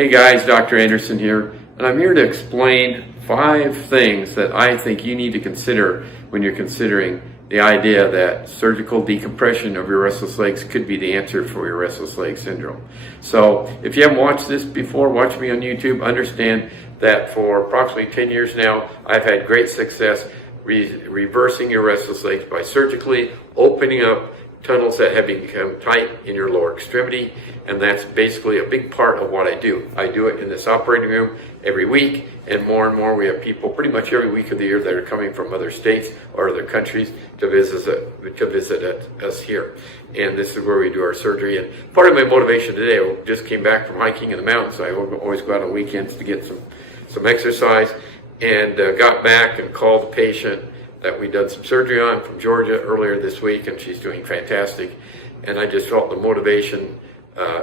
Hey guys, Dr. Anderson here, and I'm here to explain 5 things that I think you need to consider when you're considering the idea that surgical decompression of your restless legs could be the answer for your restless leg syndrome. So if you haven't watched this before, watch me on YouTube. Understand that for approximately 10 years now, I've had great success reversing your restless legs by surgically opening up tunnels that have become tight in your lower extremity, and that's basically a big part of what I do. I do it in this operating room every week, and more we have people pretty much every week of the year that are coming from other states or other countries to visit us here. And this is where we do our surgery. And part of my motivation today, I just came back from hiking in the mountains. I always go out on weekends to get some exercise, and got back and called the patient that we'd done some surgery on from Georgia earlier this week, and she's doing fantastic. And I just felt the motivation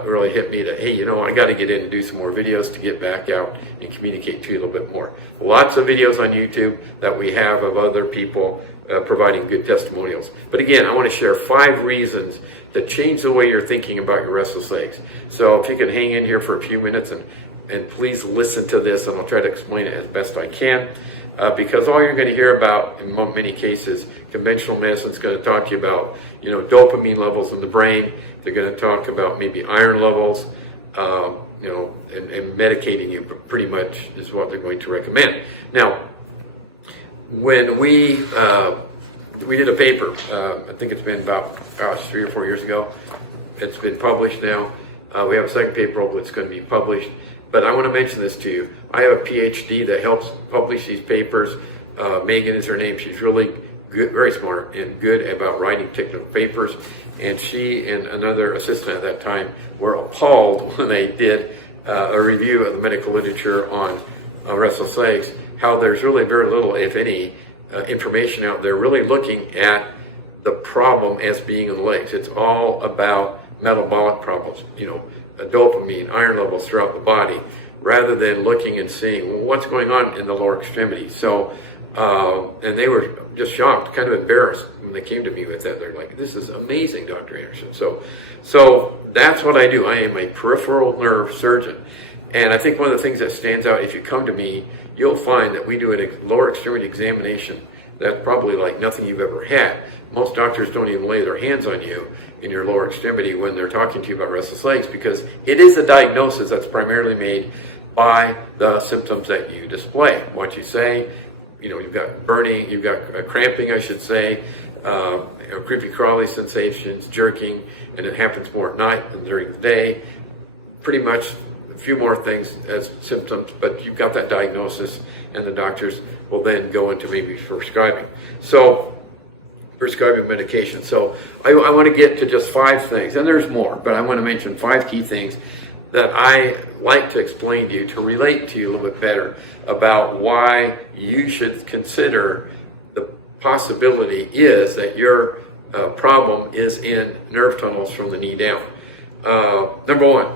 really hit me that, hey, I got to get in and do some more videos to get back out and communicate to you a little bit more. Lots of videos on YouTube that we have of other people providing good testimonials. But again, I want to share 5 reasons that change the way you're thinking about your restless legs. So if you can hang in here for a few minutes and please listen to this, and I'll try to explain it as best I can. Because all you're going to hear about, in many cases, conventional medicine is going to talk to you about, dopamine levels in the brain. They're going to talk about maybe iron levels, and medicating you pretty much is what they're going to recommend. Now, when we did a paper, I think it's been about 3 or 4 years ago. It's been published now. We have a second paper that's going to be published. But I want to mention this to you. I have a PhD that helps publish these papers. Megan is her name. She's really good, very smart, and good about writing technical papers. And she and another assistant at that time were appalled when they did a review of the medical literature on restless legs, how there's really very little, if any, information out there really looking at the problem as being in the legs. It's all about metabolic problems, dopamine, iron levels throughout the body, rather than looking and seeing what's going on in the lower extremity. So, and they were just shocked, kind of embarrassed when they came to me with that. They're like, "This is amazing, Dr. Anderson." So that's what I do. I am a peripheral nerve surgeon. And I think one of the things that stands out, if you come to me, you'll find that we do a lower extremity examination that's probably like nothing you've ever had. Most doctors don't even lay their hands on you in your lower extremity when they're talking to you about restless legs, because it is a diagnosis that's primarily made by the symptoms that you display. What you say, you've got burning, you've got cramping, I should say, creepy crawly sensations, jerking, and it happens more at night than during the day. Pretty much a few more things as symptoms, but you've got that diagnosis, and the doctors will then go into maybe prescribing medication. So I want to get to just 5 things, and there's more, but I want to mention 5 key things that I like to explain to you, to relate to you a little bit better about why you should consider the possibility is that your problem is in nerve tunnels from the knee down. Number 1,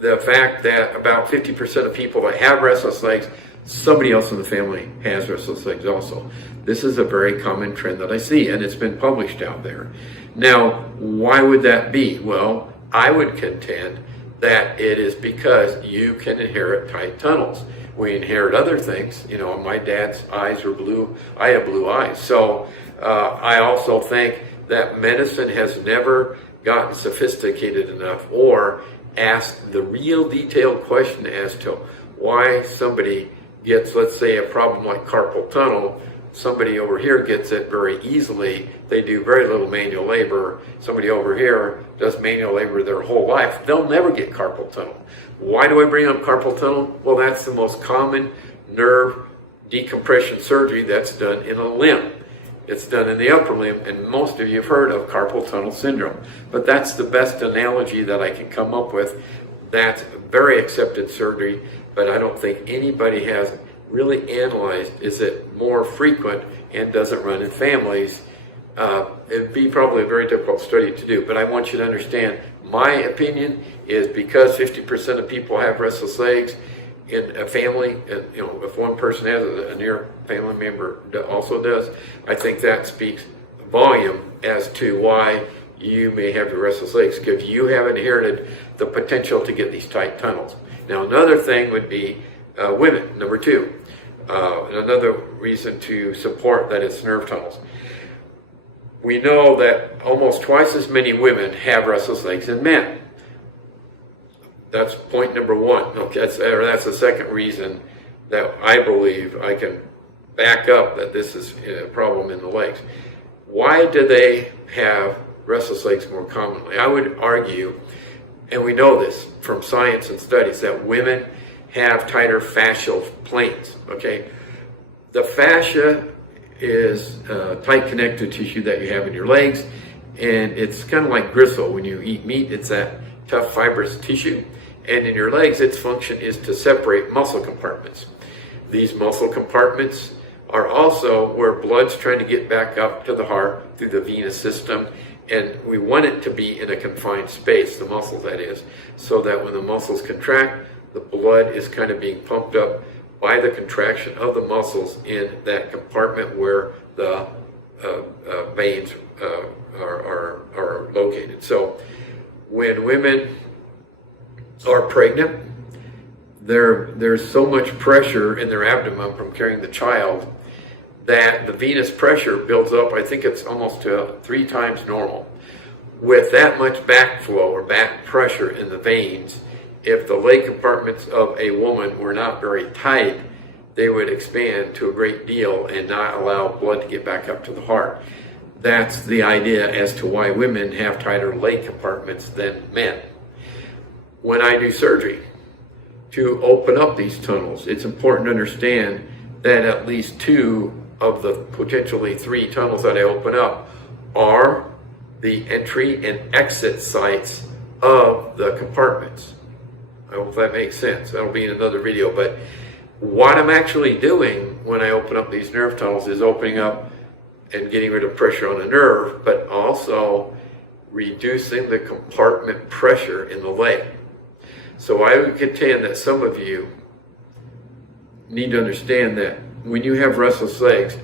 the fact that about 50% of people that have restless legs, somebody else in the family has restless legs also. This is a very common trend that I see, and it's been published out there. Now, why would that be? Well, I would contend that it is because you can inherit tight tunnels. We inherit other things. My dad's eyes were blue. I have blue eyes. So I also think that medicine has never gotten sophisticated enough or asked the real detailed question as to why somebody gets, let's say, a problem like carpal tunnel. Somebody over here gets it very easily. They do very little manual labor. Somebody over here does manual labor their whole life. They'll never get carpal tunnel. Why do I bring up carpal tunnel? Well, that's the most common nerve decompression surgery that's done in a limb. It's done in the upper limb, and most of you have heard of carpal tunnel syndrome. But that's the best analogy that I can come up with. That's very accepted surgery, but I don't think anybody has really analyzed, is it more frequent and does it run in families? It'd be probably a very difficult study to do, but I want you to understand, my opinion is because 50% of people have restless legs in a family, and if one person has it, a near family member also does, I think that speaks volume as to why you may have your restless legs, because you have inherited the potential to get these tight tunnels. Now, another thing would be women, number two. Another reason to support that is nerve tunnels. We know that almost twice as many women have restless legs than men. That's point number one. Okay, that's the second reason that I believe I can back up that this is a problem in the legs. Why do they have restless legs more commonly? I would argue, and we know this from science and studies, that women have tighter fascial planes, okay? The fascia is tight connective tissue that you have in your legs, and it's kind of like gristle. When you eat meat, it's that tough fibrous tissue, and in your legs, its function is to separate muscle compartments. These muscle compartments are also where blood's trying to get back up to the heart through the venous system, and we want it to be in a confined space, the muscles that is, so that when the muscles contract, the blood is kind of being pumped up by the contraction of the muscles in that compartment where the veins are located. So when women are pregnant, there's so much pressure in their abdomen from carrying the child that the venous pressure builds up. I think it's almost 3 times normal. With that much backflow or back pressure in the veins, if the leg compartments of a woman were not very tight, they would expand to a great deal and not allow blood to get back up to the heart. That's the idea as to why women have tighter leg compartments than men. When I do surgery to open up these tunnels, it's important to understand that at least 2 of the potentially 3 tunnels that I open up are the entry and exit sites of the compartments. I hope that makes sense. That'll be in another video. But what I'm actually doing when I open up these nerve tunnels is opening up and getting rid of pressure on the nerve, but also reducing the compartment pressure in the leg. So I would contend that some of you need to understand that when you have restless legs,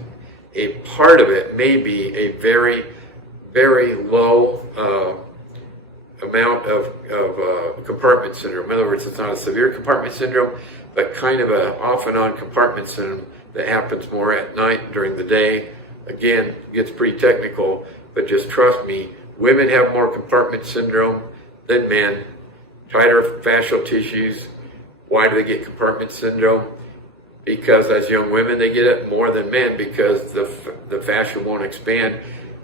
a part of it may be a very, very low amount of compartment syndrome. In other words, it's not a severe compartment syndrome, but kind of a off and on compartment syndrome that happens more at night during the day. Again, it gets pretty technical, but just trust me, women have more compartment syndrome than men, tighter fascial tissues. Why do they get compartment syndrome? Because as young women, they get it more than men because the fascia won't expand.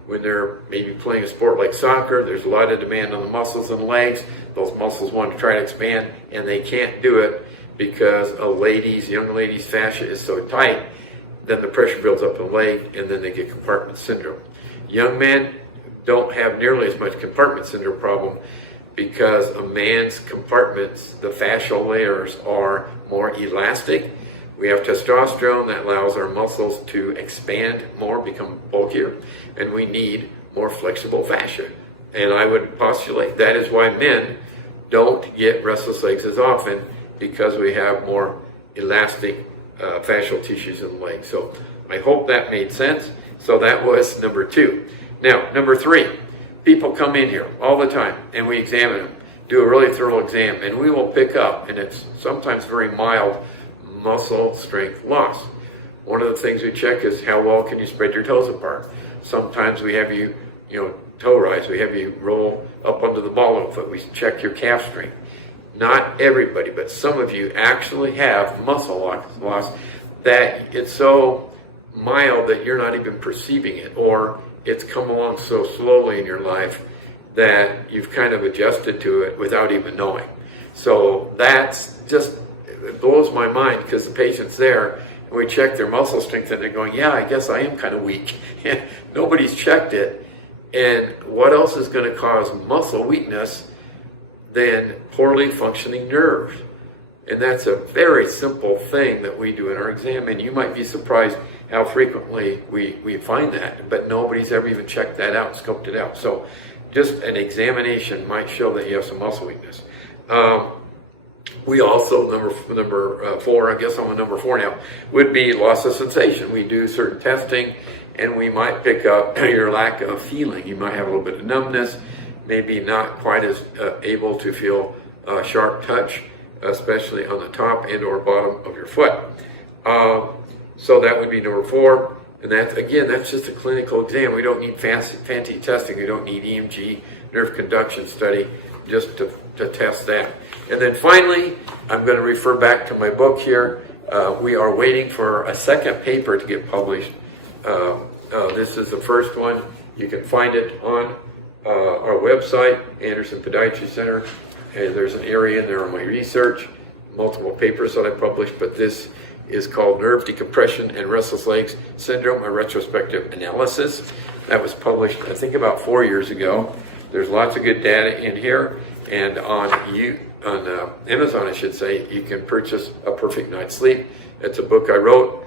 When they're maybe playing a sport like soccer, there's a lot of demand on the muscles in the legs. Those muscles want to try to expand, and they can't do it because young lady's fascia is so tight, then the pressure builds up in the leg, and then they get compartment syndrome. Young men don't have nearly as much compartment syndrome problem because a man's compartments, the fascial layers, are more elastic. We have testosterone that allows our muscles to expand more, become bulkier, and we need more flexible fascia. And I would postulate that is why men don't get restless legs as often, because we have more elastic fascial tissues in the leg. So I hope that made sense. So that was number 2. Now, number 3, people come in here all the time and we examine them, do a really thorough exam, and we will pick up, and it's sometimes very mild, muscle strength loss. One of the things we check is how well can you spread your toes apart. Sometimes we have you toe rise, we have you roll up onto the ball of the foot, we check your calf strength. Not everybody, but some of you actually have muscle loss that it's so mild that you're not even perceiving it, or it's come along so slowly in your life that you've kind of adjusted to it without even knowing. So that's just, it blows my mind because the patient's there and we check their muscle strength and they're going, yeah, I guess I am kind of weak. Nobody's checked it. And what else is going to cause muscle weakness than poorly functioning nerves? And that's a very simple thing that we do in our exam. And you might be surprised how frequently we find that, but nobody's ever even checked that out, scoped it out. So just an examination might show that you have some muscle weakness. We also, number 4, I guess I'm on number 4 now, would be loss of sensation. We do certain testing and we might pick up your lack of feeling. You might have a little bit of numbness, maybe not quite as able to feel sharp touch especially on the top and or bottom of your foot. So that would be number 4. And that's, again, that's just a clinical exam. We don't need fancy testing. We don't need EMG, nerve conduction study, just to test that. And then finally, I'm going to refer back to my book here. We are waiting for a second paper to get published. This is the first one. You can find it on our website, Anderson Podiatry Center. And there's an area in there on my research, multiple papers that I published, but this is called Nerve Decompression and Restless Legs Syndrome, a retrospective analysis. That was published, I think, about 4 years ago. There's lots of good data in here, and on Amazon, I should say, you can purchase A Perfect Night's Sleep. It's a book I wrote,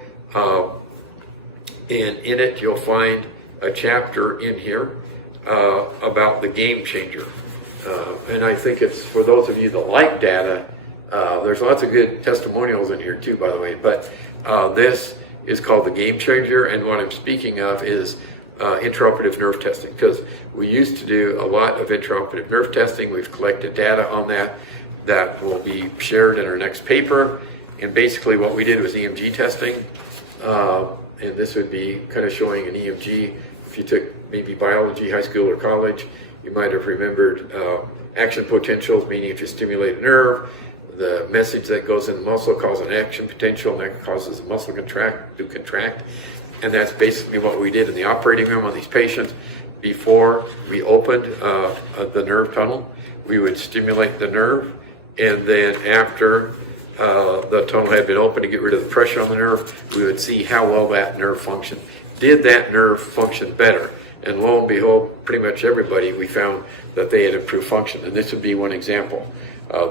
and in it you'll find a chapter in here about the game changer. And I think it's for those of you that like data. There's lots of good testimonials in here too, by the way, but this is called the game changer, and what I'm speaking of is intraoperative nerve testing, because we used to do a lot of intraoperative nerve testing. We've collected data on that will be shared in our next paper, and basically what we did was EMG testing, and this would be kind of showing an EMG. If you took maybe biology, high school or college, you might have remembered action potentials, meaning if you stimulate a nerve, the message that goes in the muscle causes an action potential, and that causes the muscle to contract. And that's basically what we did in the operating room on these patients. Before we opened the nerve tunnel, we would stimulate the nerve, and then after the tunnel had been opened to get rid of the pressure on the nerve, we would see how well that nerve functioned. Did that nerve function better? And lo and behold, pretty much everybody, we found that they had improved function. And this would be one example.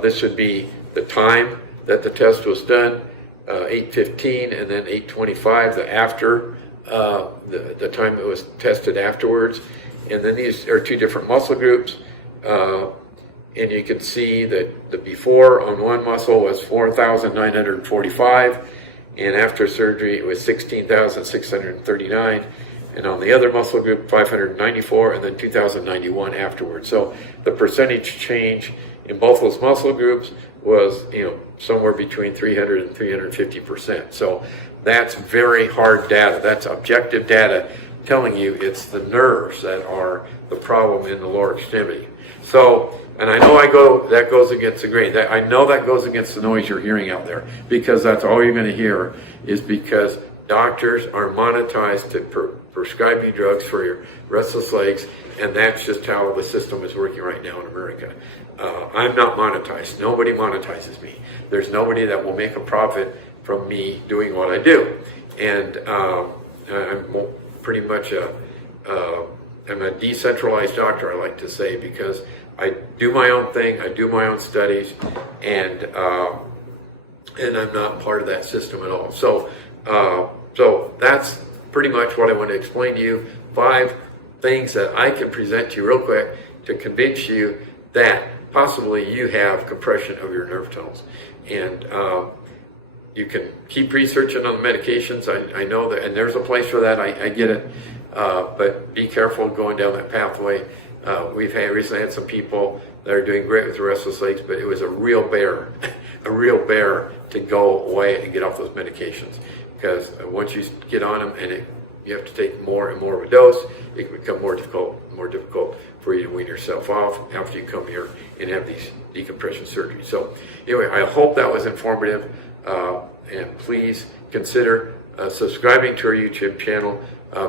This would be the time that the test was done, 8:15, and then 8:25, the after, the time it was tested afterwards. And then these are 2 different muscle groups. And you can see that the before on one muscle was 4,945, and after surgery it was 16,639. And on the other muscle group, 594, and then 2,091 afterwards. So the percentage change in both those muscle groups was, somewhere between 300 and 350%. So that's very hard data. That's objective data telling you it's the nerves that are the problem in the lower extremity. So, and I know that goes against the grain. I know that goes against the noise you're hearing out there, because that's all you're going to hear is because doctors are monetized to prescribe you drugs for your restless legs, and that's just how the system is working right now in America. I'm not monetized. Nobody monetizes me. There's nobody that will make a profit from me doing what I do. And I'm pretty much I'm a decentralized doctor, I like to say, because I do my own thing, I do my own studies, and I'm not part of that system at all. So that's pretty much what I want to explain to you. 5 things that I can present to you real quick to convince you that possibly you have compression of your nerve tunnels. And you can keep researching on the medications. I know that, and there's a place for that. I get it. But be careful going down that pathway. We've recently had some people that are doing great with the restless legs, but it was a real bear to go away and get off those medications. Because once you get on them and you have to take more and more of a dose, it can become more difficult for you to wean yourself off after you come here and have these decompression surgeries. So anyway, I hope that was informative, and please consider subscribing to our YouTube channel.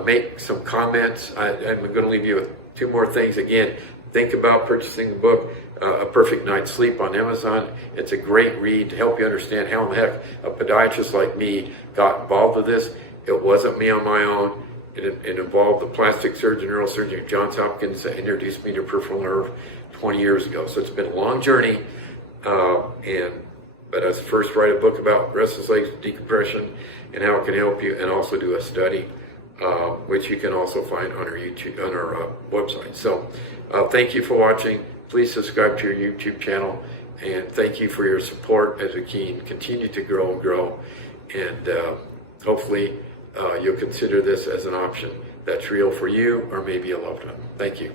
Make some comments. I'm going to leave you with 2 more things. Again, think about purchasing the book, A Perfect Night's Sleep, on Amazon. It's a great read to help you understand how in the heck a podiatrist like me got involved with this. It wasn't me on my own. It involved the plastic surgeon, neurosurgeon at Johns Hopkins that introduced me to peripheral nerve 20 years ago. So it's been a long journey. But I was first write a book about restless legs decompression and how it can help you, and also do a study, which you can also find on our website. So thank you for watching. Please subscribe to your YouTube channel, and thank you for your support as we can continue to grow and grow. And hopefully you'll consider this as an option that's real for you or maybe a loved one. Thank you.